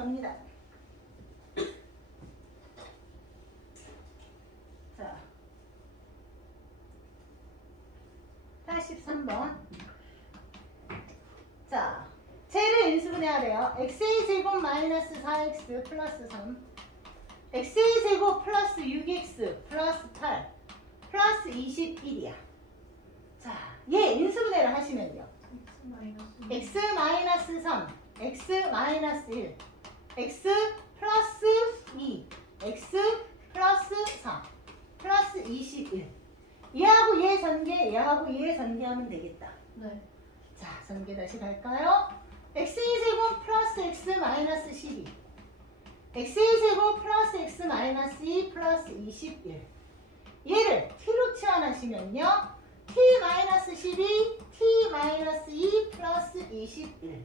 겁니다. 자, 83번. 자, 쟤를 인수분해하래요. x의 제곱 마이너스 4x 플러스 3 x의 제곱 플러스 6x 플러스 8 플러스 21이야. 자, 얘 인수분해를 하시면요. x 마이너스 3, x 마이너스 1, x 플러스 2, x 플러스 4, 플러스 21. 얘하고 얘 전개, 얘하고 얘 전개하면 되겠다. 네. 자, 전개 다시 갈까요? x의 제곱 플러스 x 마이너스 12 x의 제곱 플러스 x 마이너스 2 플러스 21 얘를 t로 치환하시면요 t 마이너스 12 t 마이너스 2 플러스 21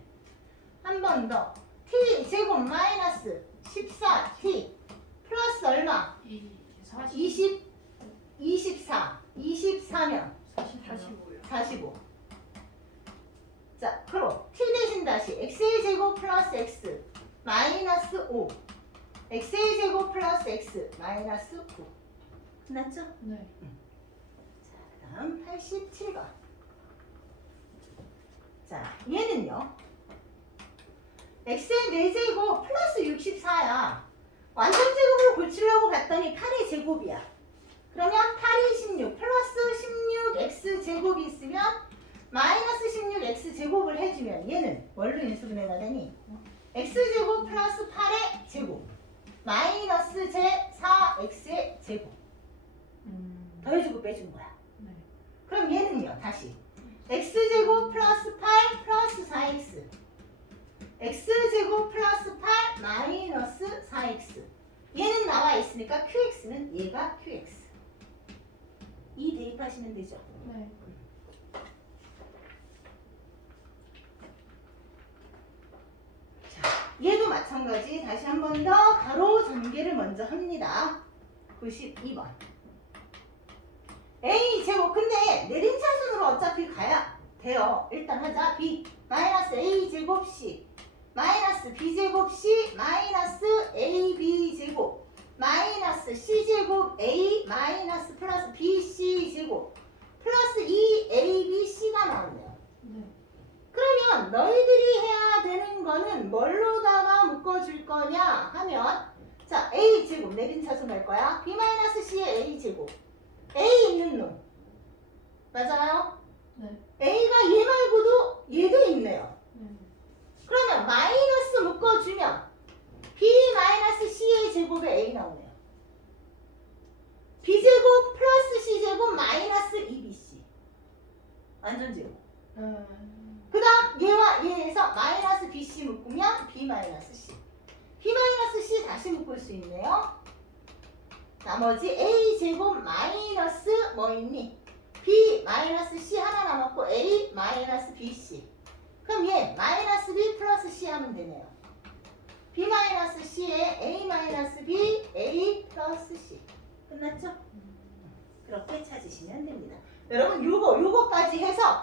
한 번 더 t 제곱 마이너스 14t 플러스 얼마? 이 40, 20 24 24면 40, 45요. 45. 자, 그럼 t 대신 다시 x의 제곱 플러스 x 마이너스 5 x의 제곱 플러스 x 마이너스 9 끝났죠? 네. 자, 그 다음 87번 자, 얘는요 x의 4제곱 플러스 64야 완전 제곱으로 고치려고 봤더니 8의 제곱이야 그러면 8이 16 플러스 16x 제곱이 있으면 마이너스 16x 제곱을 해주면 얘는 뭘로 인수분해가 되니? x 제곱 플러스 8의 제곱 마이너스 제 4x의 제곱 음. 더해주고 빼준 거야. 네. 그럼 얘는요 다시 x 제곱 플러스 8 플러스 4x x 제곱 플러스 8 마이너스 4x 얘는 나와 있으니까 qx는 얘가 qx 이 대입하시면 되죠. 네. 얘도 마찬가지 다시 한 번 더 가로 전개를 먼저 합니다. 92번. A 제곱 근데 내림차순으로 어차피 가야 돼요. 일단 하자. B 마이너스 A 제곱 C 마이너스 B 제곱 C 마이너스 AB 제곱 마이너스 C 제곱 A 마이너스 플러스 BC 제곱 플러스 2ABC가 나오네요. 네. 그러면 너희들이 해야 되는 거는 뭘로다가 묶어줄 거냐 하면 자 a 제곱 내린 차순 할 거야 b 마이너스 c의 a 제곱 a 있는 놈 맞아요? 네. a가 얘 말고도 얘도 있네요. 네. 그러면 마이너스 묶어주면 b 마이너스 c의 제곱에 a 나오네요. b 제곱 플러스 c 제곱 마이너스 2bc 완전 제곱. 네. 그 다음 얘와 얘에서 마이너스 bc 묶으면 b 마이너스 c. b 마이너스 c 다시 묶을 수 있네요. 나머지 a 제곱 마이너스 뭐 있니? b 마이너스 c 하나 남았고 a 마이너스 bc. 그럼 얘 마이너스 b 플러스 c 하면 되네요. b 마이너스 c에 a 마이너스 b a 플러스 c. 끝났죠? 그렇게 찾으시면 됩니다 여러분 요거 요거까지 해서